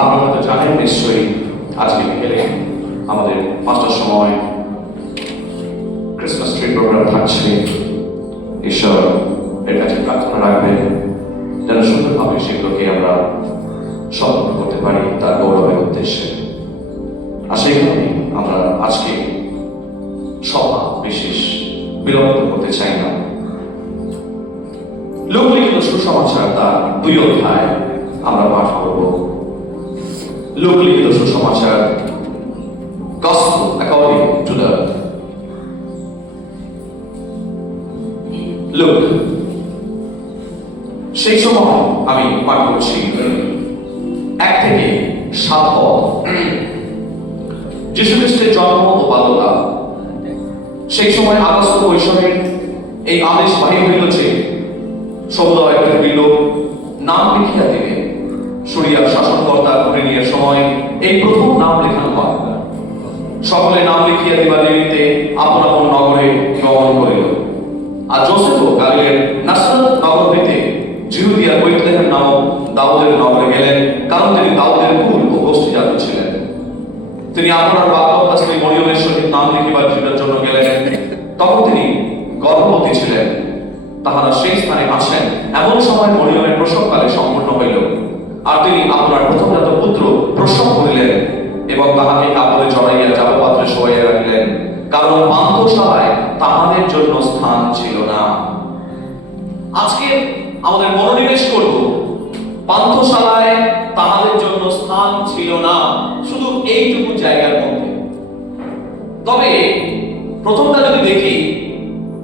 আপনারা তো জানেন নিশ্চয়ই আজকে বিকেলে আমাদের 5টার সময় ক্রিসমাস ট্রি প্রোগ্রাম থাকছে। ঈশ্বর এর কাছে প্রার্থনা রাখবেন যেন সুন্দরভাবে সেগুলোকে আমরা সম্পন্ন করতে পারি তার গৌরবের উদ্দেশ্যে। আর সেই কারণে আমরা আজকে সভা বিশেষ বিলম্ব করতে চাই না। লোক লিখিত সুসমাচার তার 2 অধ্যায় আমরা পাঠ করব। লোক লিখিত সুসমাচার, Gospel according to the Luke। সেই সময় আমি পাঠ করছি 1 থেকে 7 পদ। যীশু খ্রিস্টের জন্ম ও বাল্যতা। সেই সময় আগস্ত কৈশোরের এই আদেশ বাহির হইল যে সমুদয় দিল নাম লিখিয়া দিবে। শুরিয়ার শাসনকর্তা কুরিনিয়ের সময় এই প্রথম নাম লেখানো হয়। সকলে নাম লিখিয়া দিবা নিমিত্তে আপন আপন নগরে গমন করিল। আর যোসেফও গালিলের নাসরত নগর হইতে জিহুদিয়ার বেথলেহেম নামক দাউদের নগরে গেলেন, কারণ তিনি দাউদের কুল ও গোষ্ঠীজাত ছিলেন। তিনি আপনার বাল্যকাল থেকে মরিয়মের সহিত নাম লিখিবার জন্য গেলেন। তখন তিনি গর্ভবতী ছিলেন। তাহারা সেই স্থানে আসেন এমন সময় মরিয়মের প্রসবকালে সম্পূর্ণ হইল। আর তিনি আপনার প্রথমজাত পুত্র প্রসব করিলেন এবং তাহাকে কাপড়ে জড়াইয়া জাবপাত্রে শোয়াইয়া রাখিলেন, কারণ পান্থশালায় তাহাদের জন্য স্থান ছিল না। আজকে আমাদের মনোনিবেশ করব পান্থশালায় তাহাদের জন্য স্থান ছিল না, শুধু এইটুকু জায়গার মধ্যে। তবে প্রথমটা যদি দেখি,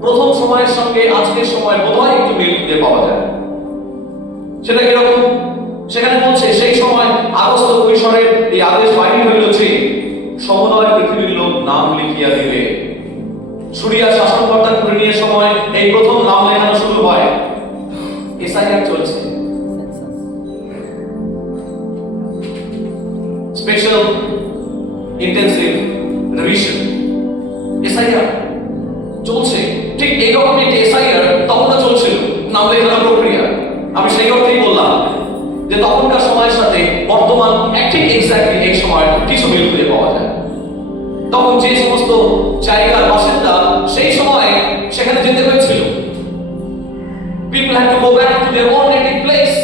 প্রথম সময়ের সঙ্গে আজকের সময় বোধহয় একটু মিল খুঁজে পাওয়া যায়। সেটা কিরকম? সেখানে বলছে সেই সময় আগস্ত কৈশোরের এই আদেশ বাহির হইল যে সমুদয় পৃথিবীর লোক নাম লিখিয়া দিবে। শুরিয়া শাসনকর্তা কুরিনিয়ের সময় এই প্রথম নাম লেখানো শুরু হয়। এসআইআর চলছে, স্পেশাল ইন্টেনসিভ রিভিশন এসআইআর চলছে। ঠিক এইরকম একটি এসআইআর তখনও চলছিল, নাম লেখানোর প্রক্রিয়া। আমি সেই অর্থেই বললাম যে তখনকার সময়ের সাথে বর্তমান ঠিক এক্স্যাক্টলি এই সময় কিছু মিল খুঁজে পাওয়া যায়। তখন যে সমস্ত জায়গার বাসিন্দা সেই সময় সেখানে যেতে হয়েছিল, people had to go back to their own native place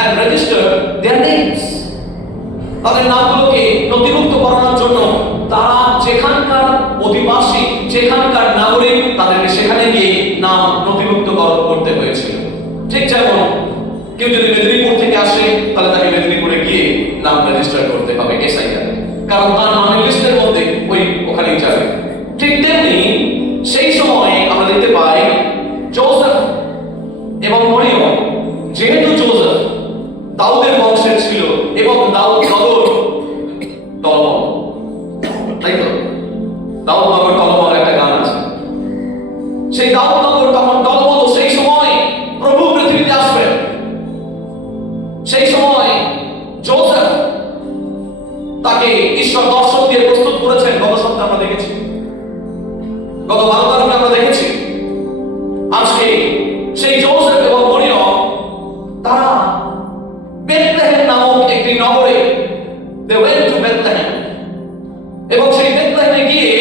and register their names। তাদের নামগুলোকে নথিভুক্ত করানোর জন্য তারা যেখানকার অধিবাসী, যেখানকার নাগরিক, তাদেরকে সেখানে গিয়ে নাম নথিভুক্ত করতে হয়েছিল। ঠিক যেমন কেউ যদি মেদিনীপুর থেকে আসে তাহলে তাকে মেদিনীপুরে গিয়ে নাম রেজিস্টার করতে হবে এসআইআর, কারণ তার নামের লিস্টের মধ্যে ওখানেই যাবে। ঠিক তেমনি সেই সময় আমরা দেখতে পাই যোসেফ এবং মরিয়ম, যেহেতু যোসেফ দাউদের বংশের ছিল এবং দাউদ নগর টলমল, তাই তো দাউদ নগর টলমল একটা গান আছে। সেই দাউদ নগর তখন টলমল, সেই সময় প্রভু পৃথিবীতে আসবেন। সেই সময় যোসেফ তাকে ঈশ্বর দর্শন দিয়ে প্রস্তুত করেছেন। গত সপ্তাহে আমরা দেখেছি, গত 12 তারিখে আমরা দেখেছি। আজকে সেই যোসেফ এবং মরিয়ম তারা বেথলেহেম নামক একটি নগরে, they went to Bethlehem, এবং সেই বেথলেহেমে গিয়ে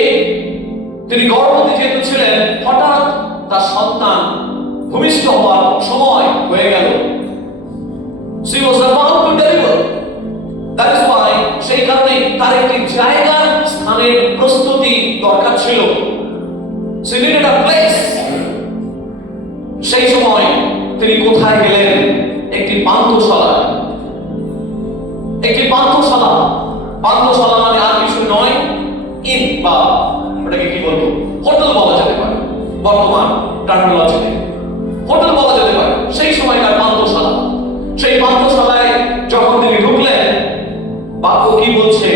তিনি গর্ভবতী যেহেতু ছিলেন, হঠাৎ তার সন্তান ভূমিষ্ঠ হওয়ার সময় হয়ে গেল। She was about to deliver. That is why সেই কারণে তার একটি জায়গার, স্থানের প্রস্তুতি দরকার ছিল। She needed a place. সেই সময় তিনি কোথায় গেলেন? একটি পান্থশালা। একটি পান্থশালা। পান্থশালা মানে আর কিছু নয়, ইন বা ওটাকে কি বলবো, হোটেল বলা যেতে পারে। বর্তমান টার্মিনোলজিতে হোটেল বলা যেতে পারে। সেই সময়কার পান্থশালা। সেই পান্থশালায় যখন তিনি ঢুকলেন, বাক্য কি বলছে?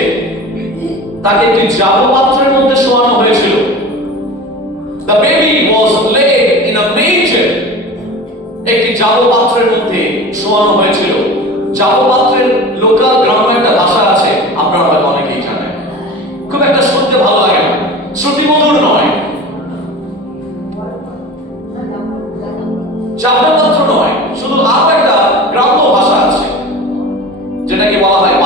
তাকে একটি জাবপাত্রের মধ্যে শোয়ানো হয়েছিল। The baby was laid in a manger। একটি জাবপাত্রের মধ্যে শোয়ানো হয়েছিল। জাবপাত্রের লোকাল গ্রামে একটা ভাষা আছে, আপনারা হয়তো অনেকেই জানেন। খুব একটা শুনতে ভালো লাগে না, শ্রুতিমধুর নয়। জাবপাত্র নয়, শুধু আরো একটা গ্রাম্য ভাষা আছে যেটাকে বলা হয়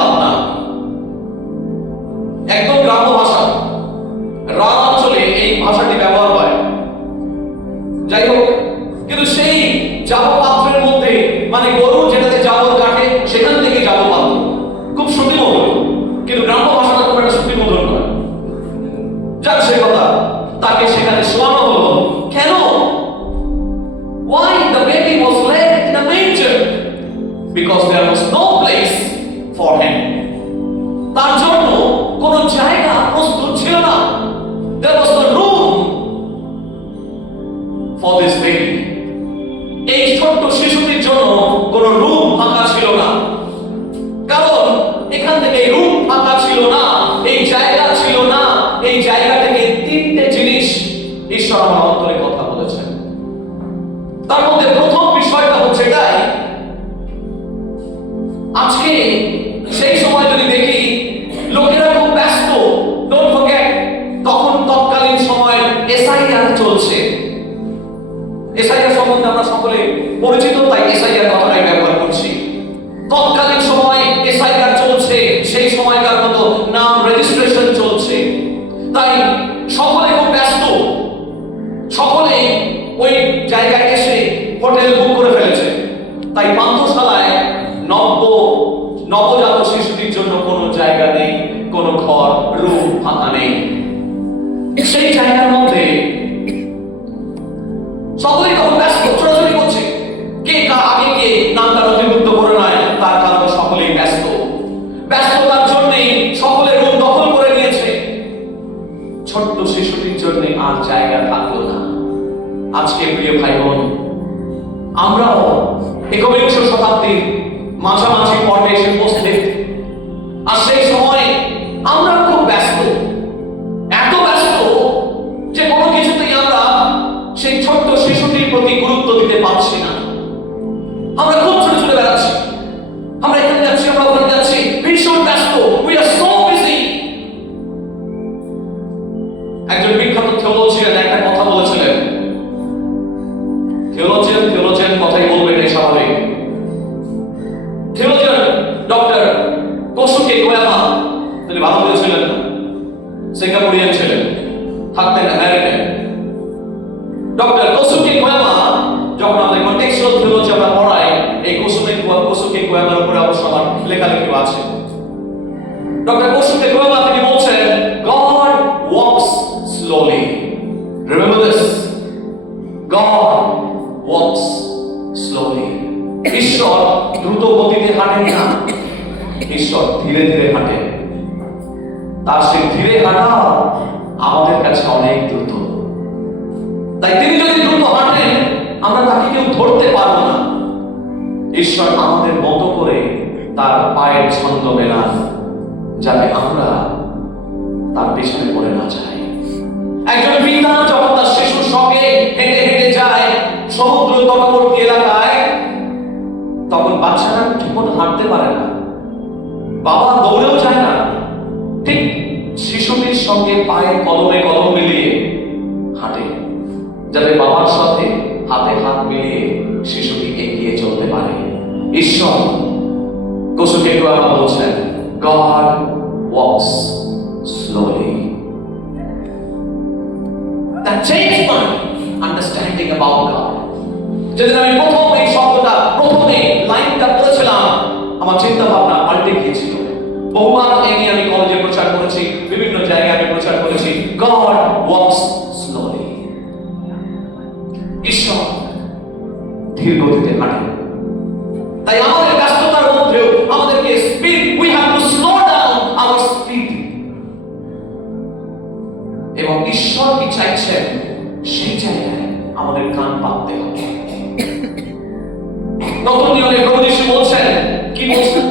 মানে গরু যেটাতে জাবর কাটে সেখান থেকে জাবর পাতো, খুব শ্রুতিমধুর, কিন্তু গ্রাম্য ভাষাটা খুব একটা শ্রুতিমধুর নয়। যাক সে কথা, তাকে সেখানে শোয়ানো হলো কেন? Why the baby was laid in a manger? Because there was no place for him. তার জন্য কোনো জায়গা প্রস্তুত ছিল না। There was no room for this baby. এই ছোট্ট শিশুটির জন্য কোনো রুম ফাঁকা ছিল না, কারণ এখান থেকে রুম ফাঁকা ছিল না, এই জায়গা ছিল না। এই জায়গা থেকে তিনটে জিনিস ঈশ্বর আমার অন্তরে কথা বলেছেন। তার মধ্যে প্রথম বিষয়টা হচ্ছে এটাই, আজকে সেই সময় যদি দেখি লোকেরা খুব ব্যস্ত, ডোন্ট ফরগেট তখন তৎকালীন সময় এসআইআর চলছে। এসআইআর সম্বন্ধে আমরা সকলে পরিচিত, তাই এসআইআর কথাটাই ব্যবহার করছি। তৎকালীন সময় এসআইআর চলছে, সেই সময়কার মতো নাম রেজিস্ট্রেশন চলছে, তাই সকলে খুব ব্যস্ত। সকলে ওই জায়গায় এসে হোটেল বুক করে ফেলেছে, তাই পান্থশালায় নবজাত শিশুটির জন্য কোনো জায়গা নেই, কোনো ঘর রুম ফাঁকা নেই। সেই জায়গার মধ্যে সকলেই তখন ব্যস্ত, ছোটাছুটি করছে, কে আগে কে নামটা নথিভুক্ত করে নেয় তার কারণে সকলেই ব্যস্ত। ব্যস্ততার জন্যই সকলে রুম দখল করে নিয়েছে, ছোট্ট শিশুটির জন্য আর জায়গা থাকলো না। আজকে প্রিয় ভাই বোন, আমরাও একবিংশ শতাব্দীর মাঝামাঝি পর্বে এসে উপস্থিত, আর সেই সময় আমরা খুব ব্যস্ত, এত ব্যস্ত যে কোনো কিছুতেই আমরা সেই ছোট্ট শিশুটির প্রতি গুরুত্ব দিতে পারছি না। আমরা খুব ছোট ছোট বেড়াচ্ছি, আমরা এখানে যাচ্ছি, আমরা ওখানে যাচ্ছি, ভীষণ ব্যস্ত, উই আর সো বিজি। একজন বিখ্যাত থিওলজিয়ান একটা কথা বলেছিলেন, থিওলজিয়ান কথাই বলবে, এটাই স্বাভাবিক। থিওলজিয়ান ডক্টর কোসুকে কোয়ামা, তিনি ভারতীয় ছিলেন না, সিঙ্গাপুরিয়ান ছিলেন, থাকতেন আমেরিকায়। ডক্টর কোসুকে কোয়ামা যখন আমাদের কন্টেক্সচুয়াল থিওলজি আমরা পড়াই, এই কোসুকে কোয়ামার উপরে অবশ্য আমার লেখালেখি আছে। ডক্টর কোসুকে কোয়ামা তিনি বলছেন, God walks slowly. Remember this. God walks slowly. ঈশ্বর দ্রুত গতিতে হাঁটেন না, ঈশ্বর ধীরে ধীরে হাঁটেন। তার সেই ধীরে হাঁটা আমাদের কাছে অনেক দ্রুত। তাই তিনি যদি দ্রুত হাঁটেন, আমরা তাকে কেউ ধরতে পারবো না। ঈশ্বর আমাদের মতো করে তার পায়ের ছন্দ মেলান, যাতে আমরা তার পেছনে পড়ে না যাই। একজন পিতা যখন তার শিশুর সঙ্গে হেঁটে হেঁটে যায় সমুদ্র তটবর্তী এলাকায়, তখন বাচ্চারা ঠিকমতো হাঁটতে পারে না, বাবা দৌড়েও যায় না, ঠিক শিশুটির সঙ্গে পায়ে কদমে কদম মিলিয়ে হাঁটে, যাতে বাবার সাথে হাতে হাত মিলিয়ে শিশুটি এগিয়ে চলতে পারে। ঈশ্বর কোসুকে কোয়ামা বলছেন, God walks slowly. That changed my understanding about God. যেদিন আমি প্রথম এই শব্দটা, প্রথমে লাইনটা বলেছিলাম, আমার চিন্তা ভাবনা পাল্টে গিয়েছিল। বহুবার এই নিয়ে আমি কলেজে প্রচার করেছি, বিভিন্ন জায়গায় আমি প্রচার করেছি, God walks slowly. ঈশ্বর ধীর গতিতে হাঁটেন। তাই আমাদের ব্যস্ততার মধ্যেও আমাদেরকে speed, we have to slow down our speed. এবং ঈশ্বর কি চাইছেন সেই জায়গায় আমাদের কান পাততে হবে। নতুন নিয়মে প্রভু যিশু বলছেন, কি বলছেন?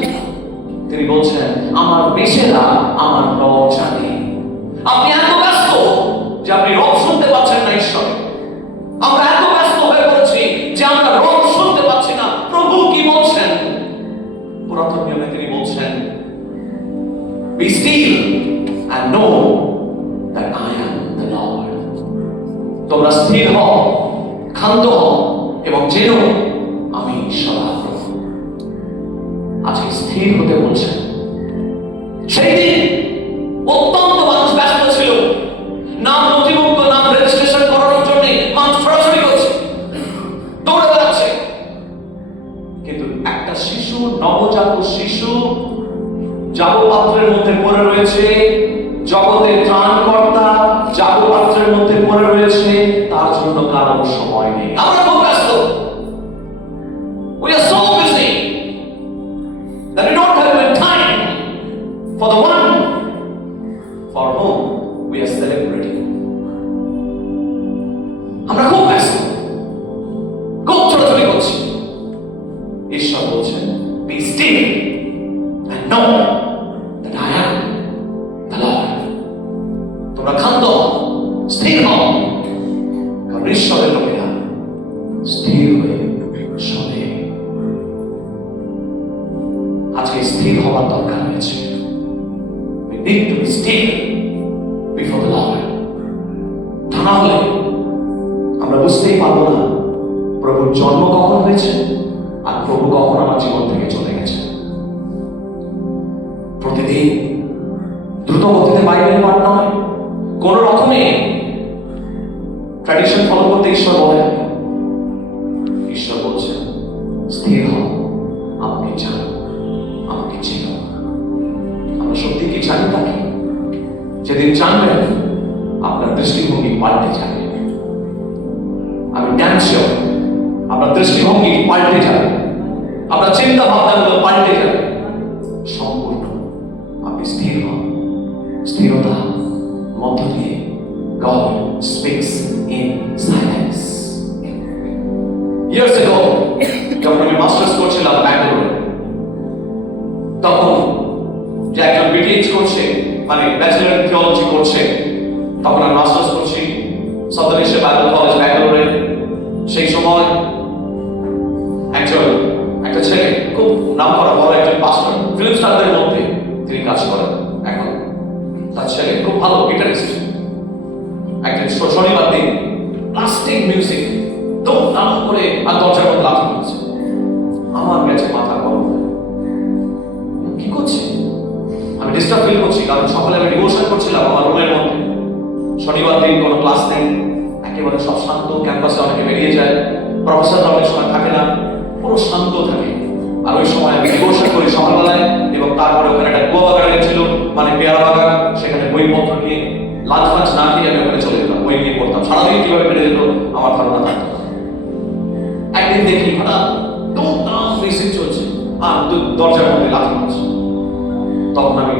তিনি বলছেন, আমার মেষেরা আমার রব জানে। আপনি এত ব্যস্ত যে আপনি রব শুনতে পাচ্ছেন না ঈশ্বর। আমরা এত ব্যস্ত হয়ে পড়েছি যে আমরা রব শুনতে পাচ্ছি না প্রভু কি বলছেন। পুরাতন নিয়মে তিনি বলছেন, be still and know that I am the Lord. তোমরা স্থির হও, ক্ষান্ত হও এবং জেনো আমি সদাপ্রভু। আজকে স্থির হতে বলছেন। সেই দিন অত্যন্ত মানুষ ব্যস্ত ছিল, নাম নথিভুক্ত, নাম রেজিস্ট্রেশন করানোর জন্য মানুষ ছড়াছড়ি করছে, দৌড়ে বেড়াচ্ছে। কিন্তু একটা শিশু, নবজাত শিশু জাবপাত্রের মধ্যে পড়ে রয়েছে, জগতের ত্রাণকর্তা জাবপাত্রের মধ্যে পড়ে রয়েছে, তার জন্য কারো সময় নেই। আমরা খুব ব্যস্ত। We are so busy that we don't have even time for the one for whom we are celebrating. আমরা খুব ব্যস্ত, খুব ছোটাছুটি করছি। ঈশ্বর বলছেন, be still and know that I am the Lord. তোমরা ক্ষান্ত হও, স্থির হও, কারণ ঈশ্বরের লোকেরা স্থির হয়ে শোনে। আজকে স্থির হওয়ার দরকার রয়েছে। We need to be still before the Lord. তা না হলে আমরা বুঝতেই পারবো না প্রভুর জন্ম কখন হয়েছে আর প্রভু কখন আমার জীবন থেকে চলে গেছে। প্রতিদিন দ্রুত গতিতে বাইবেল পাঠ নয়, কোন রকমে ট্র্যাডিশন ফলো করতে ঈশ্বর বলেন। ঈশ্বর বলছেন, স্থির হও, আমাকে জানো, আমাকে চেনো। আমরা সত্যি কি জানি তাকে? যেদিন জানবেন আপনার দৃষ্টিভঙ্গি পাল্টে যাবে। আমি ড্যাম শিওর আপনার দৃষ্টিভঙ্গি পাল্টে যাবে, আপনার চিন্তা ভাবনাগুলো পাল্টে যাবে সম্পূর্ণ। আপনি স্থির হন। স্থিরতা মধ্য দিয়ে God speaks in silence. Years ago, যখন আমি মাস্টার্স করছিলাম ব্যাঙ্গালোরে, তখন যে একজন বিটিএইচ করছে, মানে ব্যাচেলর ইন থিওলজি করছে, তখন আমি মাস্টার্স করছি সাউদার্ন এশিয়া বাইবেল কলেজ ব্যাঙ্গালোরে। সেই সময় একটা ছেলে, খুব নাম করা বড় একজন পাস্টর, ফিল্ম স্টারদের মধ্যে তিনি কাজ করেন এখন। তার ছেলে খুব ভালো গিটারিস্ট। একদিন শনিবার দিন প্লাস্টিক মিউজিক নাম করে আর দরজার মধ্যে লাথি মারছে। আমার গেছে মাথা গরম। কি করছে? আমি ডিস্টার্ব ফিল করছি, কারণ সকালে আমি ডিভোশন করছিলাম আমার রুমের মধ্যে। শনিবার দিন কোনো ক্লাস নেই, একেবারে সব শান্ত। ক্যাম্পাসে অনেকে বেরিয়ে যায়, প্রফেসররা অনেক সময় থাকে না, পুরো শান্ত থাকে। আর ওই সময় আমি ডিভোশন করি সকালবেলায়, এবং তারপরে ওখানে একটা গোয়া বাগান ছিল, মানে পেয়ারা বাগান। সেখানে বইপত্র নিয়ে লাঞ্চ ফাঞ্চ না খেয়ে আমি ওখানে চলে যেতাম, বই নিয়ে পড়তাম। সারাদিন কিভাবে কেটে যেত আমার ধারণা থাকতো না। একদিন দেখি হঠাৎ মিউজিক চলছে আর দরজার মধ্যে লাথি মারছে। তখন আমি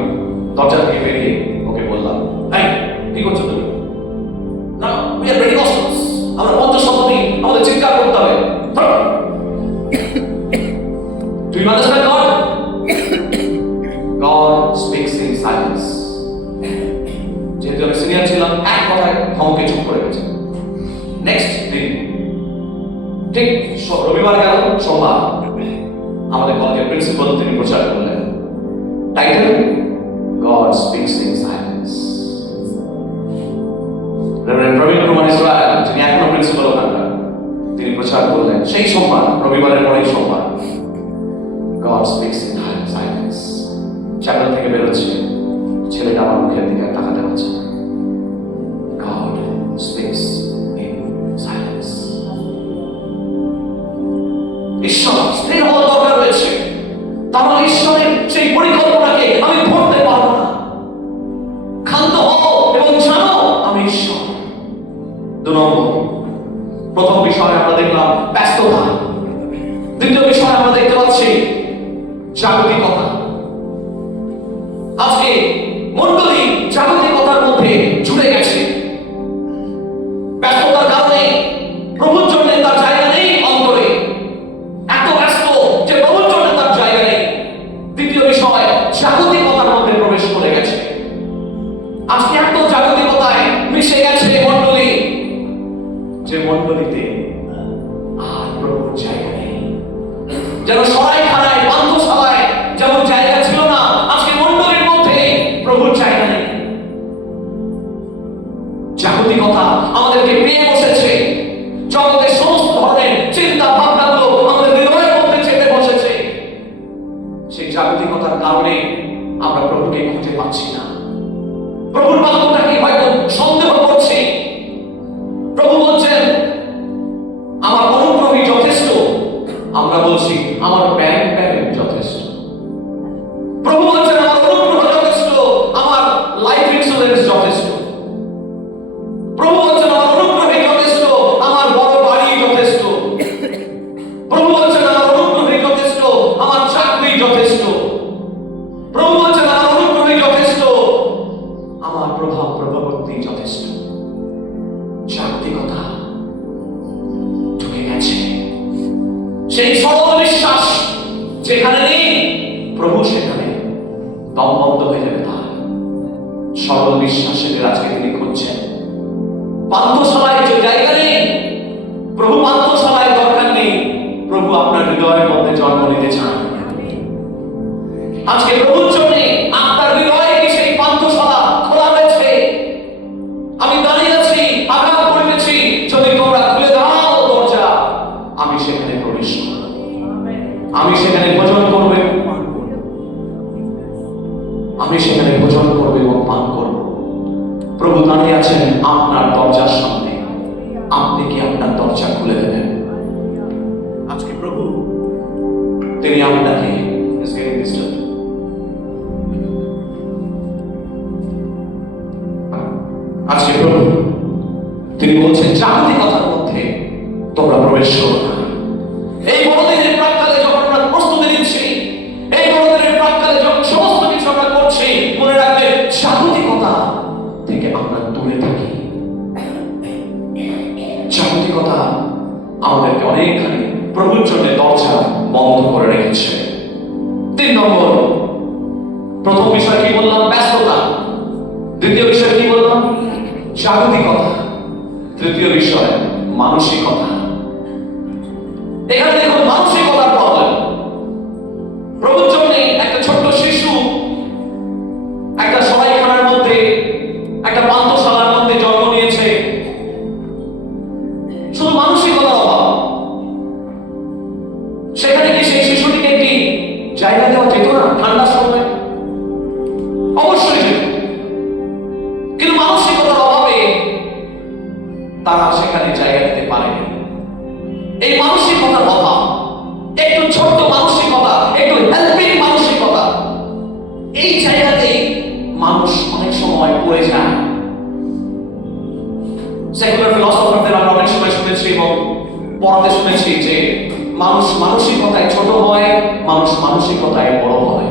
দরজা থেকে বেরিয়ে ওকে বললাম, এই কি করছো তুমি? না, we are Pentecostals, আমরা পঞ্চশতী, আমাদের চিৎকার করতে হবে। Do you understand God? God speaks in silence. যেহেতু আমি সিনিয়র ছিলাম, এক কথায় ধমকে চুপ করে গেছে। নেক্সট দিন ঠিক রবিবার গেল, সোমবার আমাদের কলেজের প্রিন্সিপাল তিনি প্রচার করলেন, title God speaks in silence. Reverend Prabin Kumar Israel, যিনি এখনো প্রিন্সিপাল ওখানকার, তিনি প্রচার করলেন সেই সোমবার, রবিবারের পরেই সোমবার, God speaks in silence. Chapel থেকে বেরোচ্ছে, ছেলেটা আমার মুখের দিকে তাকাতে পারছে। God speaks in silence. ঈশ্বর স্থির হওয়ার দরকার রয়েছে। তাহলে ঈশ্বরের সেই পরিকল্পনাকে আমি ধরতে পারবো না। ক্ষান্ত হও এবং জানো আমি ঈশ্বর। 2 নম্বর, প্রথম বিষয়ে আমরা দেখলাম ব্যস্ততা। দ্বিতীয় বিষয়ে আমরা দেখতে পাচ্ছি জাগতিকতা। আজকে মণ্ডলী জাগতিকতার মধ্যে জুড়ে গেছে। ব্যস্ততার কারণে প্রভুর জন্য তার জায়গা নেই অন্তরে। এত ব্যস্ত যে প্রভুর জন্য তার জায়গা নেই। দ্বিতীয় বিষয়, জাগতিকতার মধ্যে প্রবেশ করে গেছে। আজকে এত জাগতিকতায় মিশে গেছে মণ্ডলী, যে মণ্ডলীতে আর প্রভুর জায়গা নেই। যেন সরাইখানায়, পান্থশালায় যেমন জায়গা ছিল না, আজকে মণ্ডলীর মধ্যে প্রভুর জায়গা নেই। জাগতিকতা আমাদেরকে পেয়ে বসেছে। জগতের সমস্ত ধরনের চিন্তা ভাবনাগুলো আমাদের হৃদয়ের মধ্যে চেপে বসেছে। সেই জাগতিকতার কারণে আমরা প্রভুকে খুঁজে পাচ্ছি না। প্রভুর বাক্যটাকে হয়তো সন্দেহ করছি। প্রভু বলছেন আমার অনুগ্রহই যথেষ্ট, আমরা বলছি আমার ব্যাংক ব্যালেন্স যথেষ্ট। প্রভু বলছেন আমার অনুগ্রহ যথেষ্ট, আমার লাইফ ইন্স্যুরেন্স যথেষ্ট। প্রভু বলছেন আমার অনুগ্রহে যথেষ্ট, আমার বড় বাড়ি যথেষ্ট। প্রভু বলছেন আমার অনুগ্রহে যথেষ্ট, আমার চাকরি যথেষ্ট। প্রভু বলছেন আমার অনুগ্রহে যথেষ্ট, আমার প্রভাব প্রভাবর্তী যথেষ্ট। জাগতিকতা ঢুকে গেছে। সেই সরল বিশ্বাস যেখানে নেই, প্রভু সেখানে দম বন্ধ হয়ে যাবে। তার সরল বিশ্বাসের আজকে তিনি খুঁজছেন। পান্থশালায় যে জায়গা নেই, প্রভু পান্থশালায় দরকার নেই, প্রভু আপনার হৃদয়ের মধ্যে জন্ম নিতে চান। আজকে প্রভুর জন্য আপনার হৃদয়ে কি সেই পান্থশালা খোলা রয়েছে? আমি দাঁড়িয়ে আছি, আঘাত করিতেছি, যদি তোমরা খুলে দাও দরজা, আমি সেখানে প্রবেশ করব, আমি সেখানে ভোজন করব এবং পান করব, আমি সেখানে ভোজন করব এবং পান করব। প্রভু দাঁড়িয়ে আছেন আপনার দরজার সামনে, আপনি কি আপনার দরজা খুলে দেবেন? আজকে প্রভু তিনি আপনাকে আজকে প্রভু তিনি বলছেন জাগতিকতার মধ্যে তোমরা প্রবেশ করো না। এই বড়দিনের প্রাক্কালে যখন আমরা প্রস্তুতি নিচ্ছি, এই বড়দিনের প্রাক্কালে যখন সমস্ত কিছু আমরা করছি, মনে রাখবে জাগতিকতা থেকে আমরা দূরে থাকি। জাগতিকতা আমাদেরকে অনেকখানি প্রভুর জন্য দরজা বন্ধ করে রেখেছে। 3 নম্বর, প্রথম বিষয় কি বললাম? ব্যস্ততা। দ্বিতীয় বিষয় কি বললাম? জাগতিকতা। তৃতীয় বিষয় মানসিকতা। এখানে দেখুন মানসিকতার প্রবলেম। প্রভুর জন্য একটা ছোট্ট শিশু একটা সবাইখানার মধ্যে, একটা পান্থশালার মধ্যে জন্ম নিয়েছে, শুধু মানসিকতার অভাব। সেখানে কি সেই শিশুটিকে একটি জায়গা দেওয়া যেত না? ঠান্ডার সময় অবশ্যই যেত, কিন্তু মানসিকতার অভাবে তারা সেখানে জায়গা দিতে পারেনি। এই মানসিকতার অভাব, একটু ছোট্ট মানসিকতা, একটু হেল্পিং মানসিকতা, এই জায়গাতেই মানুষ অনেক সময় পড়ে যায়। সেকুলার ফিলসফারদের আমরা অনেক সময় শুনেছি এবং পড়াতে শুনেছি যে মানুষ মানসিকতায় ছোট হয়, মানুষ মানসিকতায় বড় হয়।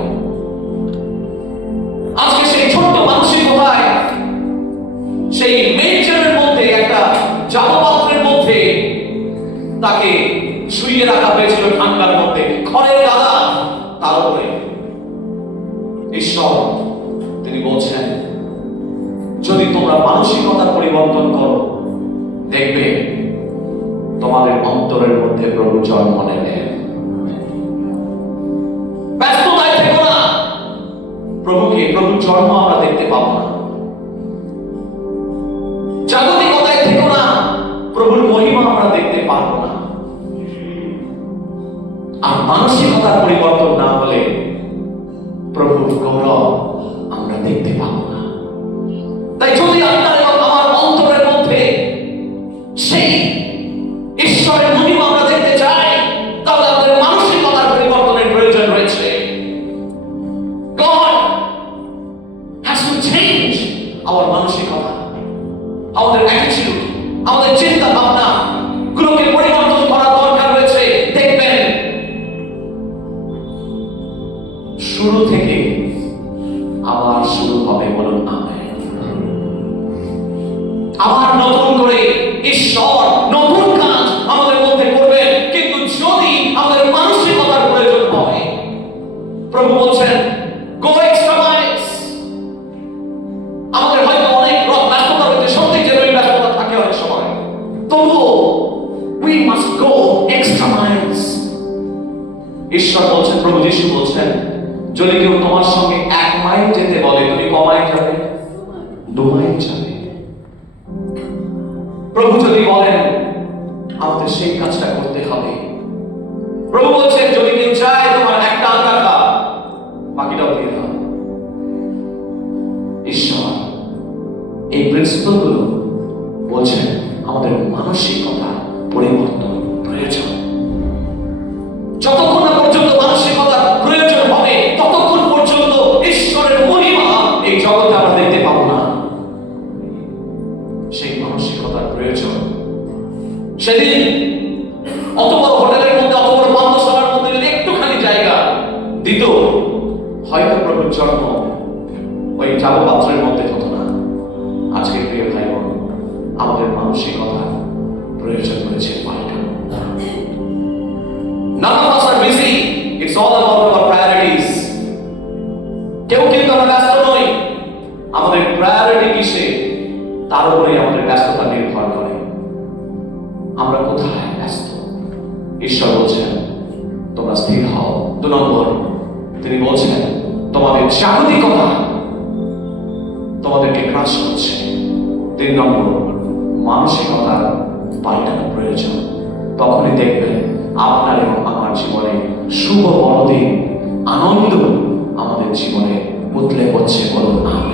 আজকে সেই ছোট্ট মানসিকতায়, সেই মেঞ্চারের মধ্যে, একটা জামাপাত্রের মধ্যে তাকে শুইয়ে রাখা হয়েছিল, ঠান্ডার মধ্যে, খড়ের গাদা তার উপরে। ঈশ্বর তিনি বলছেন যদি তোমরা মানসিকতার পরিবর্তন করো, দেখবে তোমাদের অন্তরের মধ্যে প্রভু জন্ম নেবেন। ব্যস্ততায় থেকো না, প্রভুর জন্ম আমরা দেখতে পাবো না। জাগতিকতায় থেকো না, প্রভুর মহিমা আমরা দেখতে পারবো না। আর মানসিকতার পরিবর্তন না হলে প্রভুর গৌরব আমরা দেখতে পাবো না। তাই যদি আপনার আমার অন্তরের মধ্যে সেই ঈশ্বরের মহিমা আমরা দেখতে চাই, তাহলে আমাদের মানসিকতার পরিবর্তনের প্রয়োজন রয়েছে। God has to change our মানসিকতা, আমাদের অ্যাটিটিউড, আমাদের চিন্তা ভাবনা গুলোকে পরিবর্তন করা দরকার রয়েছে। দেখবেন শুরু থেকে আবার শুরু হবে। বলুন আমেন। আবার নতুন করে ঈশ্বর নতুন কাজ আমাদের মধ্যে করবেন, কিন্তু যদি আমাদের মানসিকতার প্রয়োজন হয়। প্রভু বলছেন গো এক্সট্রা মাইলস। আমাদের হয়তো অনেক ব্যস্ততা রয়েছে, সত্যি যে ব্যস্ততা থাকে অনেক সময়, তবুও we must go extra miles। ঈশ্বর বলছেন, প্রভু যিশু বলছেন, যদি কেউ তোমার সঙ্গে 1 মাইল যেতে বলে, তুমি ক মাইল যাবে? 2 মাইল যাবে। প্রভু যদি বলেন, আমাদের সেই কাজটা করতে হবে। প্রভু বলছেন যদি কেউ চায় তোমার একটা টাকা, বাকিটাও দিয়ে দাও। ঈশ্বর এই প্রিন্সিপাল গুলো বলছেন আমাদের মানসিকতা পরিবর্তন প্রয়োজন। যতক্ষণ না দ্বিতীয়, হয়তো প্রভুর জন্ম ওই চালপাত্রের মধ্যে হতো না। আজকে প্রিয় ভাই বোন, আমাদের মানসিকতা প্রয়োজন রয়েছে পাল্টানো। None of us are busy. It's all about our priorities. কেউ কিন্তু আমরা ব্যস্ত নই। আমাদের প্রায়োরিটি কিসে, তার উপরে আমাদের ব্যস্ততা নির্ভর করে। আমরা কোথায় ব্যস্ত? ঈশ্বর বলছেন তোমরা স্থির হও। 2 নম্বর, তিনি বলছেন তোমাদের জাগতিকতা তোমাদেরকে গ্রাস করছে। 3 নম্বর, মানসিকতা পাল্টানো প্রয়োজন। তখনই দেখবেন আপনার এবং আমার জীবনে শুভ বড়দিন, আনন্দ আমাদের জীবনে উতলে পড়ছে। বলুন আমিন।